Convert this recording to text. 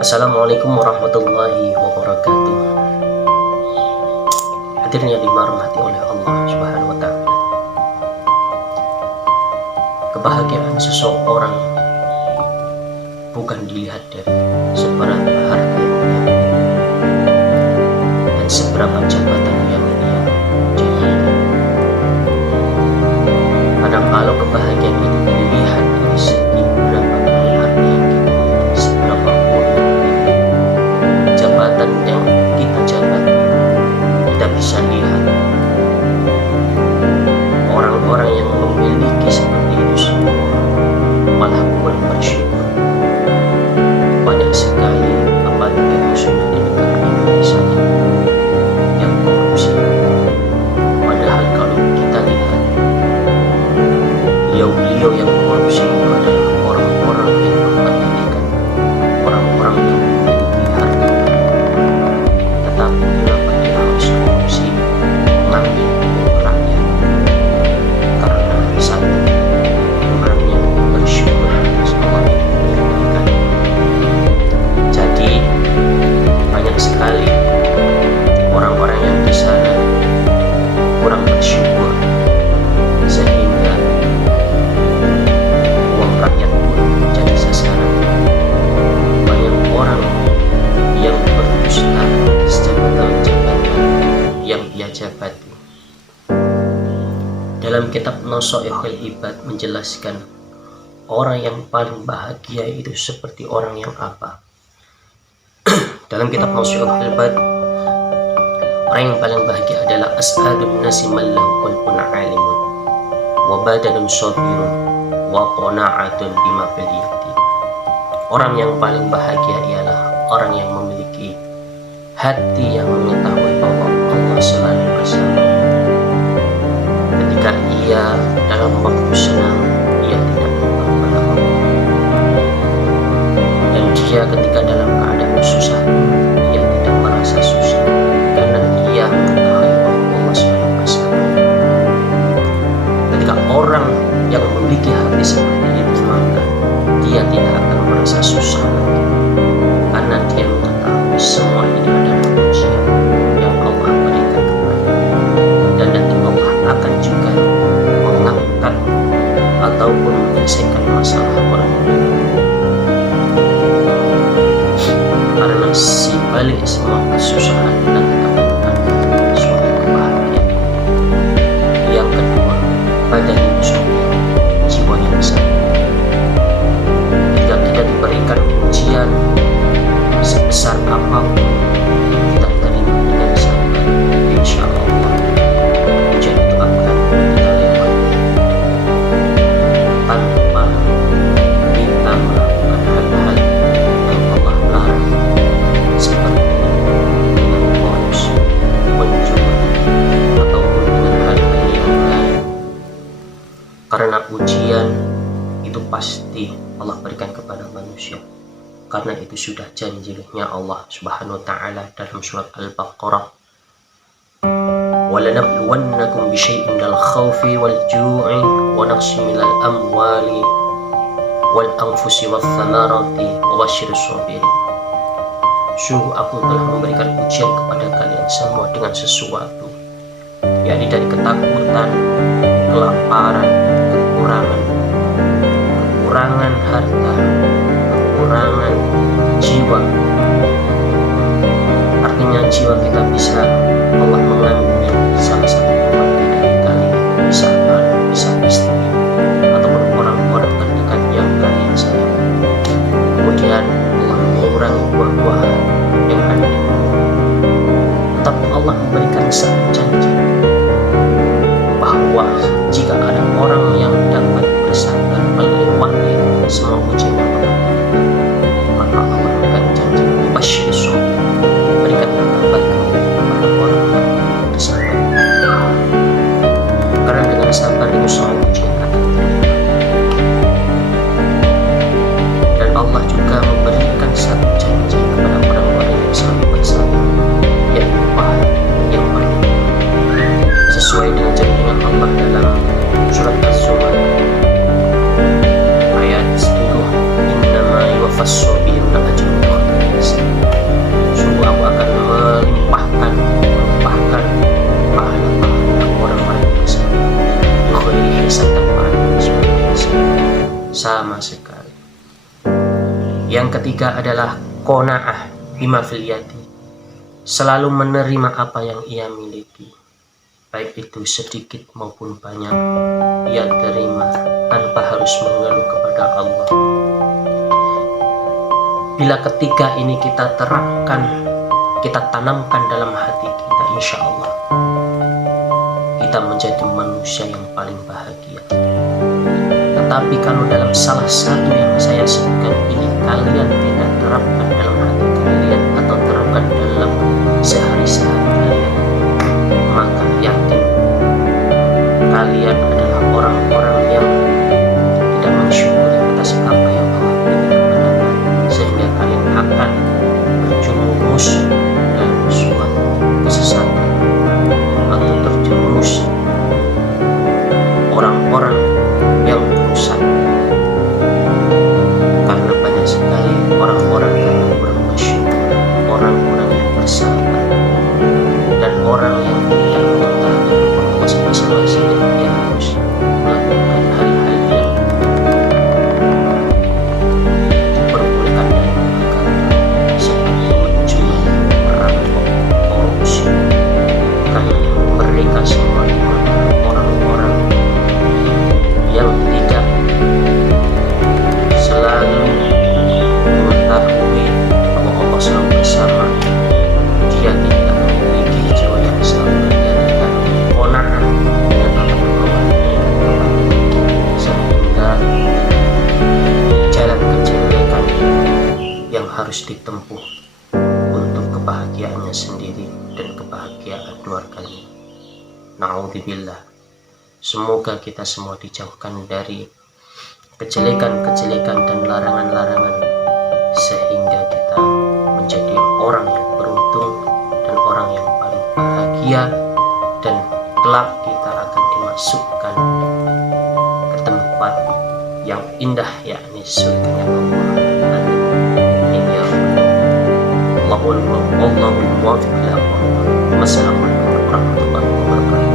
Assalamualaikum warahmatullahi wabarakatuh. Hadirnya dirahmati oleh Allah Subhanahu wa Ta'ala. Kebahagiaan seseorang bukan dilihat dari seberapa harta yang dia miliki dan seberapa jabatan yang dia jabatan. Karena kalau kebahagiaan itu dilihat dari segi berapa kali harta yang kita miliki, seberapa uang jabatan yang kita jabati, kita bisa lihat orang-orang yang memiliki seperti itu semua malah kurang bersyukur. Banyak sekali apalagi khususnya di negara Indonesia yang korupsi. Padahal kalau kita lihat beliau-beliau yang korupsi itu adalah orang-orang yang berpendidikan, orang-orang yang memiliki harta. Tetapi kenapa dia harus korupsi, mengambil uang rakyat? Karena satu, orangnya bersyukur atas Allah yang diberikan. Jadi banyak sekali orang-orang yang di sana kurang bersyukur sehingga uang rakyat pun menjadi sasaran. Banyak orang yang berdusta jabatan-jabatan yang ia jabati. Dalam kitab Nasaihul Ibad menjelaskan orang yang paling bahagia itu seperti orang yang apa. Dalam kitab Nasaihul Ibad, orang yang paling bahagia adalah as'adun nasi man lahu qalbun alimun wa badanun sabirun wa qana'atun bima fil yadi. Orang yang paling bahagia ialah orang yang memiliki hati yang mengetahui bahwa Allah selalu bersama. Ketika ia dalam waktu senang, ia tidak mempermalukan. Dan dia ketika dalam keadaan susah, ia tidak merasa susah karena ia mengetahui bahwa Allah selalu bersama. Ketika orang yang memiliki hati seperti itu, maka dia tidak akan merasa susah lagi karena dia mengetahui semua ini adalah ujian yang Allah berikan kepadanya, dan nanti Allah akan juga mengangkat ataupun menyelesaikan masalah orang ini. Karena si balik semua kesusahan nanti akan ada suatu kebahagiaan. Yang kedua, pada hidup jiwa yang sabar. Jika kita diberikan ujian sebesar apapun, kita terima dengan sabar. Insya Allah ujian itu akan kita lewati tanpa kita melakukan hal-hal yang Allah larang, seperti dengan boros, mencuri, ataupun dengan hal-hal yang lain. Karena ujian itu pasti Allah berikan kepada manusia. Karena itu sudah janjinya Allah Subhanahu wa Ta'ala dalam surat Al-Baqarah, وَلَنَبْلُوَنَّكُمْ بِشَيْءٍ مِنَ الْخَوْفِ وَالْجُوعِ وَنَقْصٍ مِنَ الْأَمْوَالِ وَالْأَنْفُسِ وَالثَّمَرَاتِ وَبَشِّرِ الصَّابِرِينَ. Sungguh aku telah memberikan ujian kepada kalian semua dengan sesuatu, yakni dari ketakutan, kelaparan, kekurangan harta, kekurangan jiwa. Artinya jiwa kita bisa Allah mengambil salah satu keluarga dari kalian, bisa anak, bisa istri, ataupun orang-orang terdekat yang kalian sayang. Kemudian Allah mengurangi buah-buahan yang ada di bumi. Tetapi Allah memberikan satu janji bahwa jika ada orang yang dapat bersabar melewati semua ujian yang Allah berikan, maka Allah memberikan janji basyir sabir, berikanlah kabar gembira kepada orang yang bersabar. Karena dengan sabar itu semua ujian akan terima. Dan Allah juga memberikan satu janji kepada orang-orang yang selalu bersabar, yaitu pahala yang berlimpah, sesuai dengan janjinya Allah dalam surat Az-Zumar ayat 10, innama yuwaffas sabiruna ajrahum Yang ketiga adalah qanaah bima fil yadi, selalu menerima apa yang ia miliki, baik itu sedikit maupun banyak, ia terima tanpa harus mengeluh kepada Allah. Bila ketiga ini kita terapkan, kita tanamkan dalam hati kita, insya Allah kita menjadi manusia yang paling bahagia. Tetapi kalau dalam salah satu yang saya sebutkan ini kalian tidak terapkan dalam hati kalian atau terapkan dalam sehari-hari kalian, maka yakin kalian adalah orang-orang yang tidak mensyukuri atas apa yang Allah berikan kepada kalian, sehingga kalian akan berjumus dalam suatu kesesatan atau terjerumus orang-orang yang rusak, karena banyak sekali orang-orang yang kurang bersyukur, orang-orang yang bersabar, dan orang yang tidak mengetahui Allah SWT, sehingga dia harus melakukan hal-hal yang diperbolehkan dalam agama, seperti mencuri, merampok, korupsi, karena mereka semua orang-orang yang tidak selalu mengetahui bahwa Allah selalu bersama. Dia tidak memiliki jiwa yang sabar, dia tidak qanaah dengan apa yang Allah berikan kepadanya, sehingga jalan kejelekan yang harus ditempuh untuk kebahagiaannya sendiri dan kebahagiaan keluarganya. Na'udzubillah. Semoga kita semua dijauhkan dari kejelekan-kejelekan dan larangan-larangan, sehingga kita menjadi orang yang beruntung dan orang yang paling bahagia, dan kelak kita akan dimasukkan ke tempat yang indah, yakni surganya Allah. Amin ya rabbal alamin. Allahul muwaffiq. Wassalamualaikum warahmatullahi wabarakatuh.